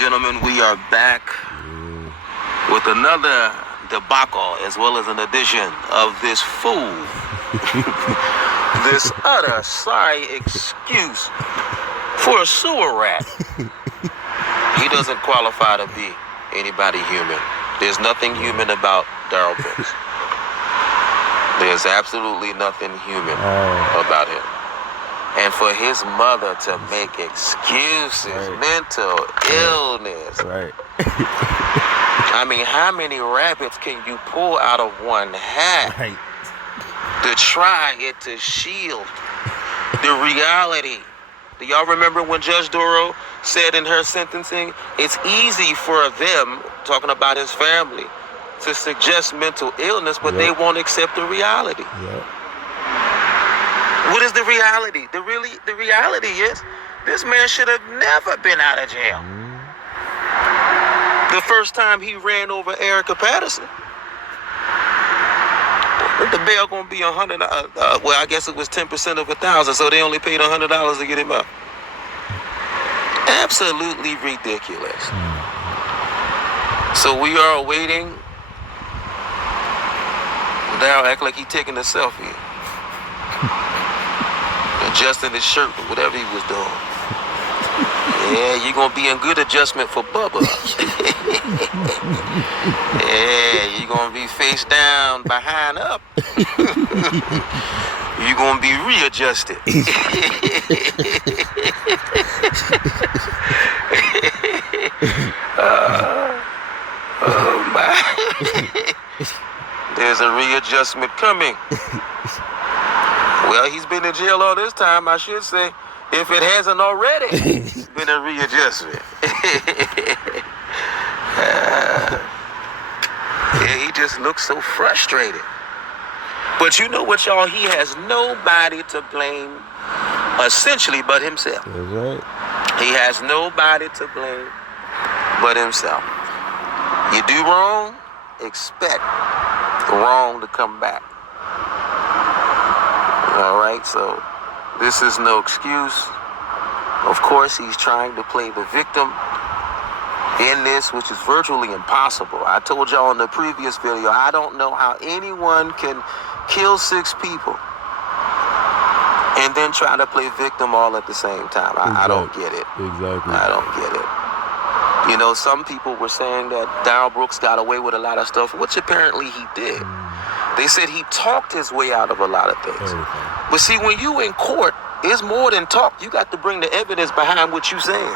Gentlemen, we are back with another debacle as well as an edition of this fool. This utter sorry excuse for a sewer rat. He doesn't qualify to be anybody human. There's nothing human about Darrell Brooks. There's absolutely nothing human about him. And for his mother to make excuses, mental illness. Right. I mean, how many rabbits can you pull out of one hat to try it to shield the reality? Do y'all remember when Judge Darrell said in her sentencing, it's easy for them, talking about his family, to suggest mental illness, but they won't accept the reality. What is the reality? The reality is this man should have never been out of jail. The first time he ran over Erica Patterson, the bail gonna be $100. Well, I guess it was 10% of $1,000, so they only paid $100 to get him out. Absolutely ridiculous. So we are waiting. Darrell act like he taking a selfie, adjusting his shirt or whatever he was doing. Yeah, you're going to be in good adjustment for Bubba. Yeah, you're going to be face down, behind up. You're going to be readjusted. Oh, my. There's a readjustment coming. Well, he's been in jail all this time, I should say. If it hasn't already, it's been a readjustment. Yeah, he just looks so frustrated. But you know what, y'all? He has nobody to blame, essentially, but himself. That's right. He has nobody to blame but himself. You do wrong, expect wrong to come back. All right, so this is no excuse. Of course, he's trying to play the victim in this, which is virtually impossible. I told y'all in the previous video, I don't know how anyone can kill 6 people and then try to play victim all at the same time. I don't get it. Exactly. I don't get it. You know, some people were saying that Darrell Brooks got away with a lot of stuff, which apparently he did. They said he talked his way out of a lot of things. But see, when you in court, it's more than talk. You got to bring the evidence behind what you're saying.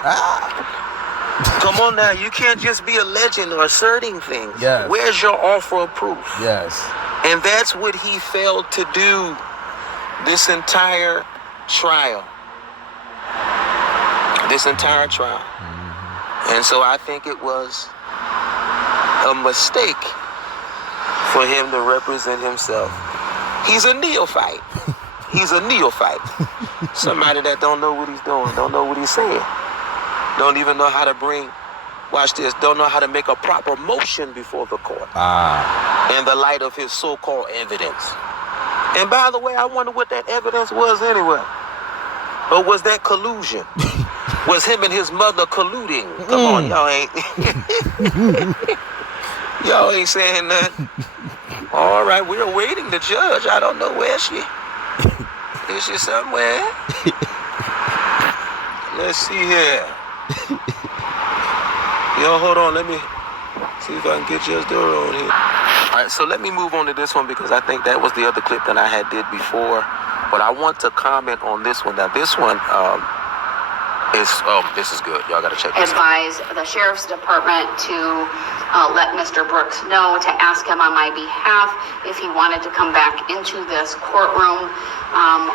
Come on now, you can't just be alleging or asserting things. Yes. Where's your offer of proof? Yes. And that's what he failed to do this entire trial. This entire trial. And so I think it was a mistake for him to represent himself. He's a neophyte. He's a neophyte. Somebody that don't know what he's doing, don't know what he's saying. Don't even know how to watch this, don't know how to make a proper motion before the court. In the light of his so-called evidence. And by the way, I wonder what that evidence was anyway. Or was that collusion? Was him and his mother colluding? Come on, y'all ain't saying nothing. All right, we're awaiting the judge. I don't know where she is. She somewhere? Let's see here. Y'all hold on, let me see if I can get Judge Darrell on here. All right, so let me move on to this one because I think that was the other clip that I had did before. But I want to comment on this one. Now, this one this is good. Y'all got to check this out. Advise the Sheriff's Department to let Mr. Brooks know, to ask him on my behalf if he wanted to come back into this courtroom.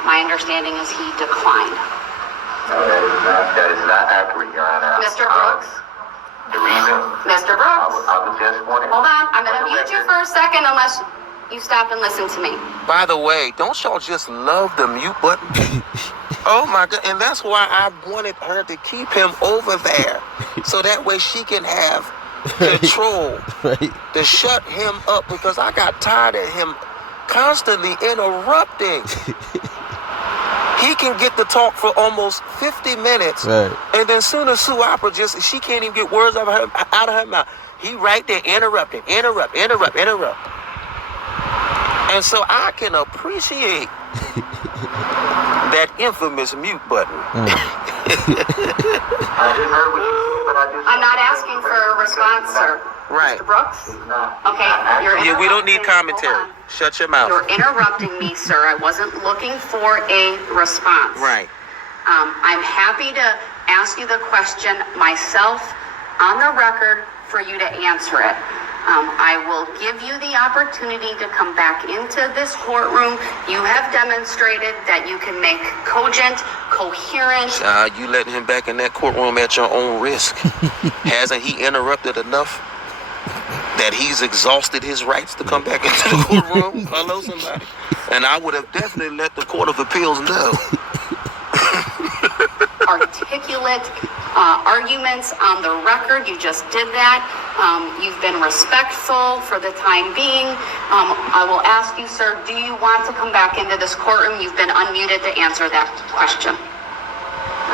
My understanding is he declined. No, that is not accurate, Your Honor. Mr. Brooks? The reason... Mr. Brooks? I was just wanting... Hold on, I'm going to mute you for a second unless you stop and listen to me. By the way, don't y'all just love the mute button? Oh my God, and that's why I wanted her to keep him over there so that way she can have control to shut him up, because I got tired of him constantly interrupting. He can get to talk for almost 50 minutes. Right. And then soon as Sue Opera she can't even get words out of her mouth. He right there interrupt. And so I can appreciate that infamous mute button. I just heard what you said, but I'm not asking for a response, sir. Right. Mr. Brooks? Okay, Yeah, we don't need interrupting- commentary. hold on. Shut your mouth. You're interrupting me, sir. I wasn't looking for a response. Right. I'm happy to ask you the question myself on the record for you to answer it. I will give you the opportunity to come back into this courtroom. You have demonstrated that you can make cogent, coherent. You letting him back in that courtroom at your own risk. Hasn't he interrupted enough that he's exhausted his rights to come back into the courtroom? Hello, somebody. And I would have definitely let the Court of Appeals know. Articulate arguments on the record. You just did that. You've been respectful for the time being. I will ask you, sir, do you want to come back into this courtroom? You've been unmuted to answer that question.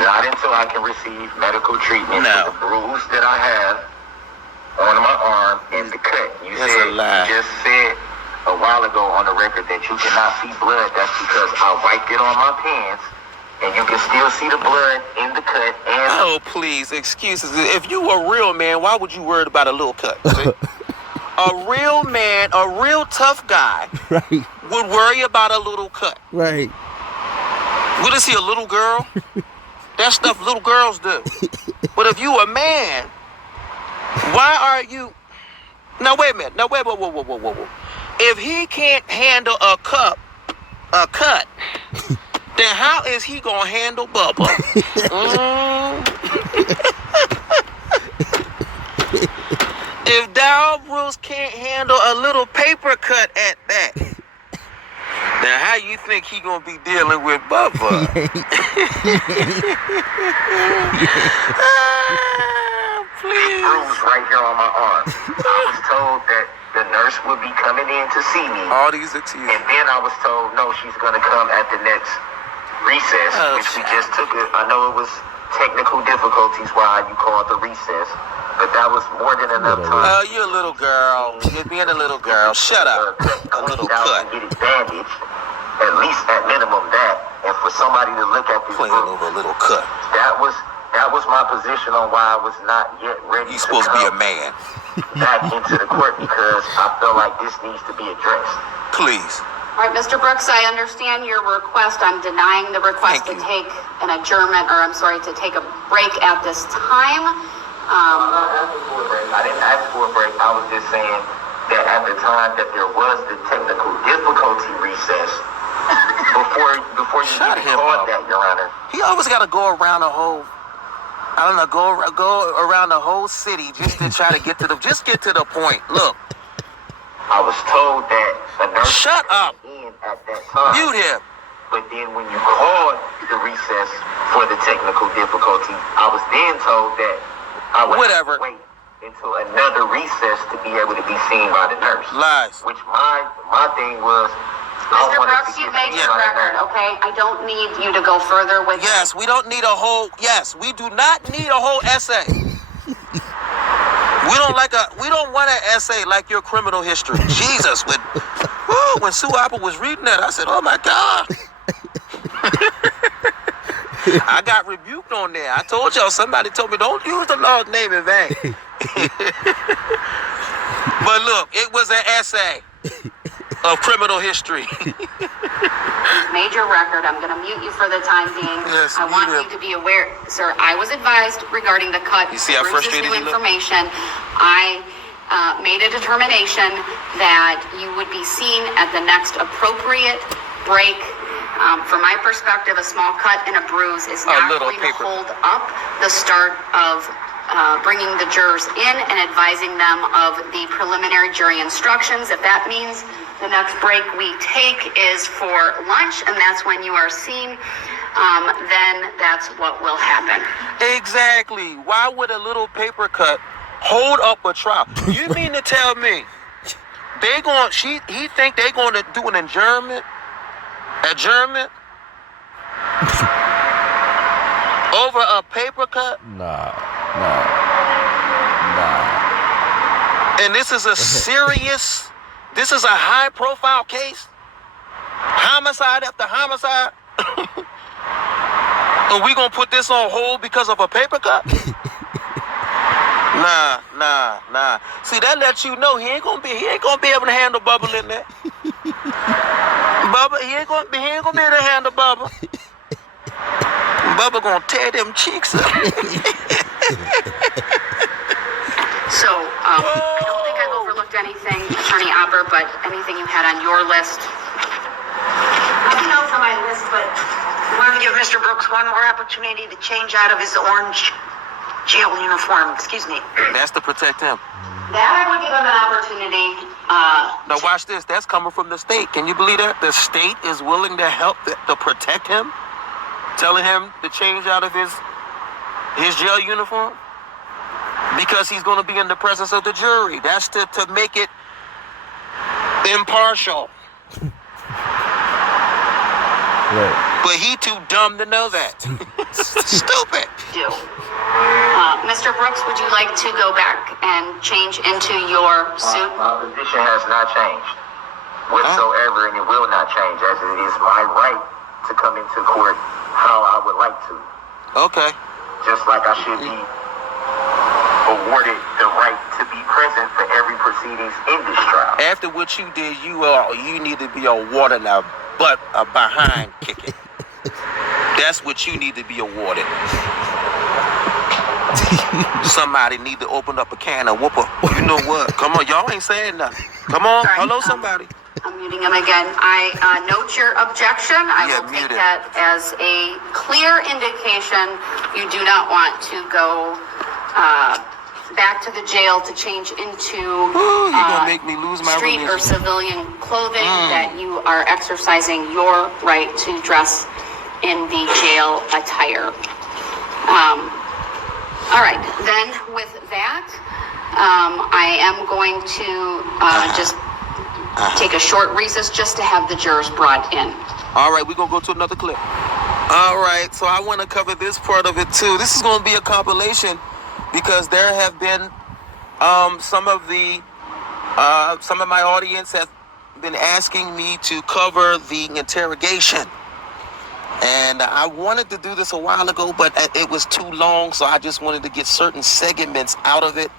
Not until I can receive medical treatment No. for the bruise that I have on my arm and the cut. You That's a lie. just said a while ago on the record that you cannot see blood. That's because I wiped it on my pants. And you can still see the blood in the cut. And Oh, please, excuses. If you were a real man, why would you worry about a little cut? See? A real man, a real tough guy Right. would worry about a little cut. Right. What is he, a little girl? That stuff little girls do. But if you a man, why are you... Now, wait a minute. Now, wait, whoa. If he can't handle a cut, then how is he gonna handle Bubba? If Darrell Brooks can't handle a little paper cut at that, then how you think he gonna be dealing with Bubba? Please. bruise right here on my arm. I was told that the nurse would be coming in to see me. All these excuses. And then I was told, no, she's going to come at the next recess, Oh, which we just took it. I know it was technical difficulties why you called the recess, but that was more than enough time. Oh, you're a little girl. You're being a little girl. Shut up. A little cut. Get it bandaged, at least at minimum that. And for somebody to look at this Playing book, over a little cut. that was my position on why I was not yet ready You're supposed to be a come man. back into the court, because I feel like this needs to be addressed. Please. All right, Mr. Brooks, I understand your request. I'm denying the request Thank to you. take an adjournment, or I'm sorry, to take a break at this time. I'm not asking for a break. I didn't ask for a break. I was just saying that at the time that there was the technical difficulty recess, before you Shut even him called up. that, Your Honor. He always got to go around the whole, I don't know, go around the whole city just to try to get to just get to the point. Look, I was told that a nurse Shut was up. in at that time. mute him. But then when you called the recess for the technical difficulty, I was then told that I would have Whatever. to wait until another recess to be able to be seen by the nurse. Lies. Which my thing was, I Mr. wanted Brooks, to you get made seen your by the record, nurse. okay? I don't need you to go further with Yes, we don't need a whole. Yes, we do not need a whole essay. We don't want an essay like your criminal history. Jesus, when Sue Apple was reading that, I said, "Oh my God." I got rebuked on there. I told y'all, somebody told me, don't use the Lord's name in vain. But look, it was an essay of criminal history. Made your record. I'm going to mute you for the time being. Yes, I want mute you him. to be aware, sir. I was advised regarding the cut. You see how Bruce's frustrated new he looked? information. I made a determination that you would be seen at the next appropriate break. From my perspective, a small cut and a bruise is not little going to paper. hold up the start of bringing the jurors in and advising them of the preliminary jury instructions. If that means the next break we take is for lunch, and that's when you are seen, then that's what will happen. Exactly. Why would a little paper cut hold up a trial? You mean to tell me he think they going to do an adjournment? Over a paper cut? Nah. And this is a serious, this is a high profile case? Homicide after homicide? And we gonna put this on hold because of a paper cut? Nah. See, that lets you know he ain't gonna be able to handle Bubba in there. Bubba, he ain't gonna be able to handle Bubba. Bubba gonna tear them cheeks up. So, I don't think I've overlooked anything, Attorney Opper, but anything you had on your list? Nothing else on my list, but I want to give Mr. Brooks one more opportunity to change out of his orange jail uniform. Excuse me. That's to protect him. That I would give him an opportunity. Now watch this. That's coming from the state. Can you believe that? The state is willing to help to protect him, telling him to change out of his jail uniform because he's going to be in the presence of the jury. That's to make it impartial. Right. But he too dumb to know that. Stupid. Mr. Brooks, would you like to go back and change into your suit? My position has not changed whatsoever, and it will not change, as it is my right to come into court how I would like to. Okay. Just like I should be awarded the right to be present for every proceedings in this trial. After what you did, you need to be awarded a behind kicking. That's what you need to be awarded. Somebody need to open up a can of whooper. You know what? Come on, y'all ain't saying nothing. Come on, Sorry, hello, somebody. I'm muting him again. I note your objection. I will take muted. that as a clear indication you do not want to go back to the jail to change into You're gonna make me lose my street or religion. civilian clothing, that you are exercising your right to dress in the jail attire. All right, then with that, I am going to just take a short recess just to have the jurors brought in. All right, we're going to go to another clip. All right, so I want to cover this part of it too. This is going to be a compilation because there have been some of my audience have been asking me to cover the interrogation. And I wanted to do this a while ago, but it was too long, so I just wanted to get certain segments out of it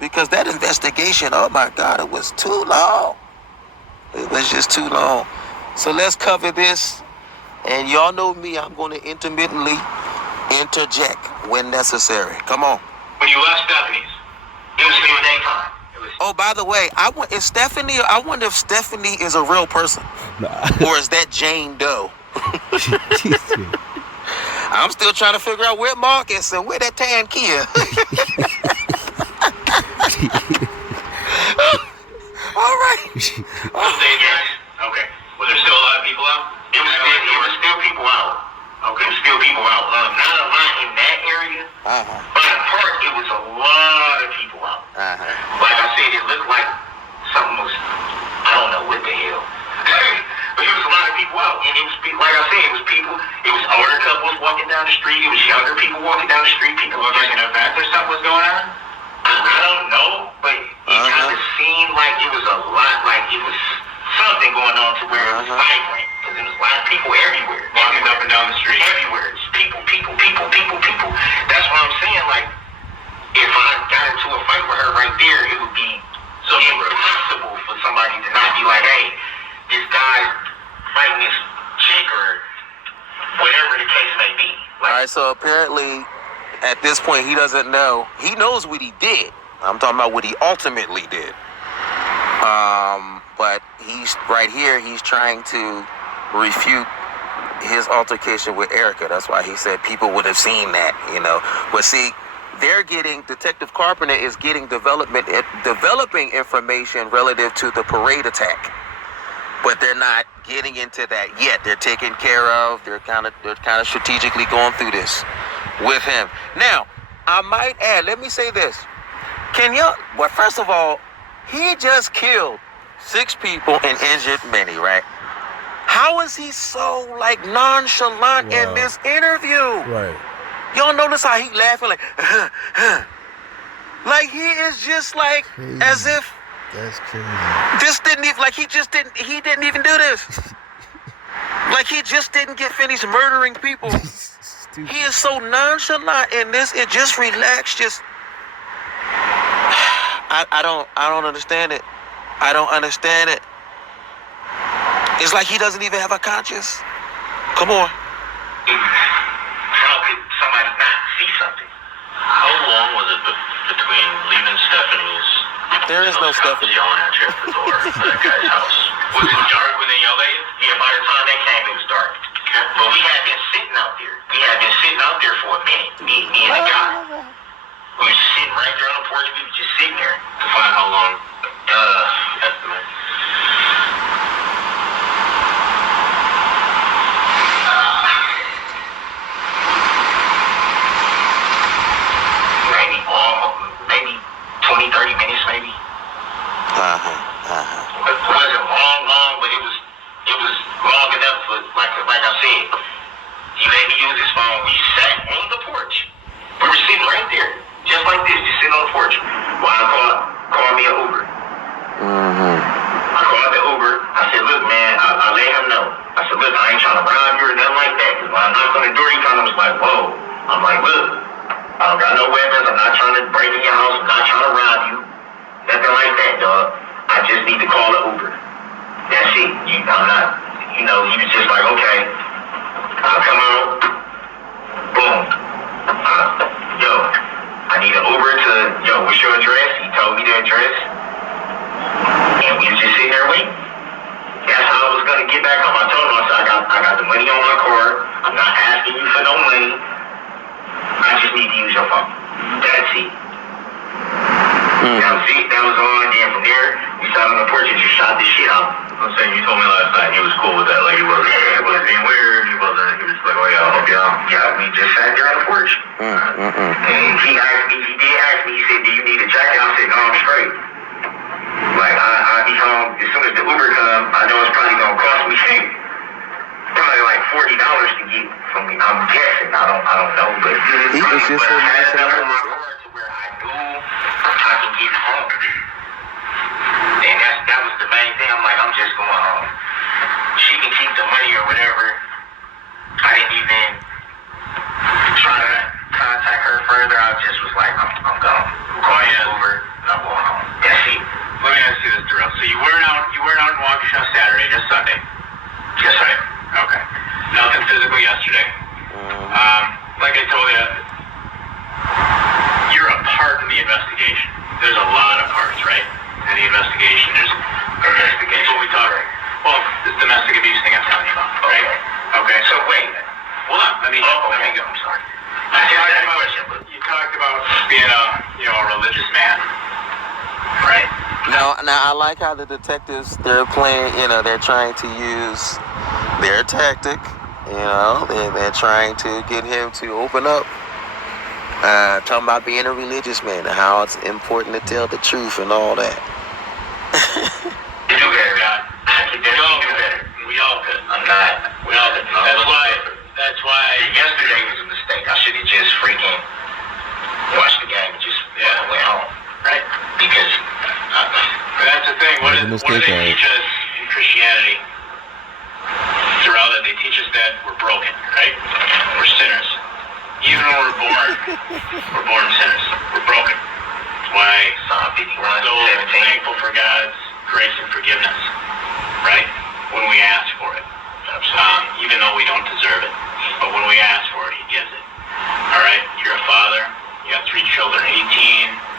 because that investigation, oh my God, it was too long. It was just too long. So let's cover this. And y'all know me, I'm going to intermittently interject when necessary. Come on. When you left Stephanie's, it was still daytime. Oh, by the way, I wonder if Stephanie is a real person. Nah. Or is that Jane Doe? I'm still trying to figure out where Marcus and where that tan Kia. All right. Okay. Was there still a lot of people out? It was still people out. Okay. It was still people out. Not a lot in that area. But at park, it was a lot of people out. Like I said, it looked like something was, I don't know what the hell. But it was a lot of people out. And it was, like I said, it was people, it was older couples walking down the street. It was younger people walking down the street. People were getting a back or something was going on. I don't know, but it kind of seemed like it was a lot, like it was something going on to where it was vibrant. Because there was a lot of people everywhere. Walking up and down the street. Everywhere. It's people. That's what I'm saying. Like, if I got into a fight with her right there, it would be so impossible for somebody to not be like, hey, this guy's fighting this chick or whatever the case may be. Like, All right, so apparently at this point he doesn't know. He knows what he did. I'm talking about what he ultimately did. But he's right here, he's trying to refute his altercation with Erica. That's why he said people would have seen that, you know. But see, Detective Carpenter is getting developing information relative to the parade attack. But they're not getting into that yet. They're taken care of. They're kind of strategically going through this with him. Now, I might add, let me say this. Well, first of all, he just killed 6 people and injured many, right? How is he so like nonchalant in this interview? Right. Y'all notice how he laughing like, like he is just like Crazy. as if That's crazy. this didn't even like he didn't even do this. Like he just didn't get finished murdering people. He is so nonchalant in this. It just relaxed. Just I don't understand it. I don't understand it. It's like he doesn't even have a conscience. Come on. How could somebody not see something? How long was it between leaving Stephanie's? There is no Stephanie. Yelling at you at the door of that guy's house. Was it dark when they yelled at you? Yeah, by the time they came, it was dark. But we had been sitting out there. We had been sitting out there for a minute. Me and the guy. We were just sitting right there on the porch. We were just sitting there to find how long. Estimate. Maybe 20, 30 minutes, maybe. It wasn't long, but it was long enough for, like I said, he let me use his phone. We sat on the porch. We were sitting right there, just like this, just sitting on the porch. While I called me an Uber. I called the Uber. I said, look, man, I let him know. I said, look, I ain't trying to rob you or nothing like that. Because when I knocked on the door, he kind of was like, whoa. I'm like, look, I don't got no weapons. I'm not trying to break in your house. I'm not trying to rob you. Nothing like that, dog. I just need to call an Uber. That's it. I'm not, he was just like, okay, I'll come out. Boom. I need an Uber to, what's your address? He told me the address. And we was just sitting there waiting. That's how I was going to get back home. I told him, I said, I got the money on my car. I'm not asking you for no money. I just need to use your phone. That's it. That was on. Then from there, we sat on the porch and just shot the shit out. I'm saying, you told me last night he was cool with that. Like, he wasn't being weird. He was like, oh, yeah, I hope y'all. Yeah, we just sat there on the porch. And he did ask me, he said, do you need a jacket? I said, no, I'm straight. Like, I'll be home as soon as the Uber comes. I know it's probably going to cost me probably like $40 to get from me. I'm guessing. I don't know, but he was just so nice to where I know I can get home. And that was the main thing. I'm like, I'm just going home. She can keep the money or whatever. I didn't even try to contact her further. I just was like, I'm gone. Call you Uber, and I'm going home. That's it. Let me ask you this, Darrell. So you weren't out in Waukesha Saturday, just Sunday? Yes, sir. Okay. Nothing physical yesterday. Like I told you, you're a part in the investigation. There's a lot of parts, right? In the investigation, there's investigation. What we talk. Well, this domestic abuse thing I'm telling you about, right? Okay. So wait. Hold on. Let me go. I'm sorry. You talked about being a religious man, right? Now I like how the detectives, they're playing, they're trying to use their tactic, they're trying to get him to open up, talking about being a religious man and how it's important to tell the truth and all that. You do better, God. You do better. We all could. I'm not. We all could. That's why. Yesterday was a mistake. I should have just freaking watched the game and just went home. Right? Because that's the thing. What do they teach us in Christianity? Throughout that, they teach us that we're broken, right? We're sinners. Even when we're born sinners. We're broken. That's why we're so thankful for God's grace and forgiveness, right? When we ask for it. Even though we don't deserve it. But when we ask for it, He gives it. Alright? You're a father. You got 3 children, 18.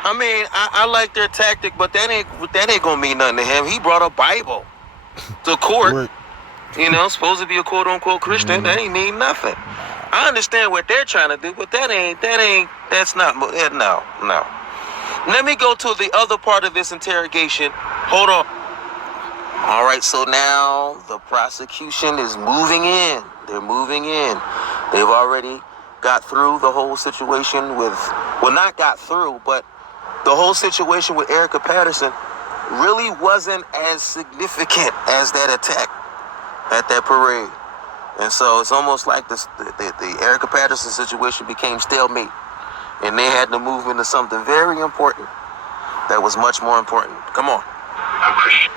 I mean, I like their tactic, but that ain't gonna mean nothing to him. He brought a Bible to court. Supposed to be a quote unquote Christian. That ain't mean nothing. I understand what they're trying to do, but that's not. No. Let me go to the other part of this interrogation. Hold on. All right, so now the prosecution is moving in. They're moving in. They've already got through the whole situation not got through, but the whole situation with Erica Patterson really wasn't as significant as that attack. at that parade. And so it's almost like the Erica Patterson situation became stalemate. And they had to move into something very important that was much more important. Come on. I'm Christian.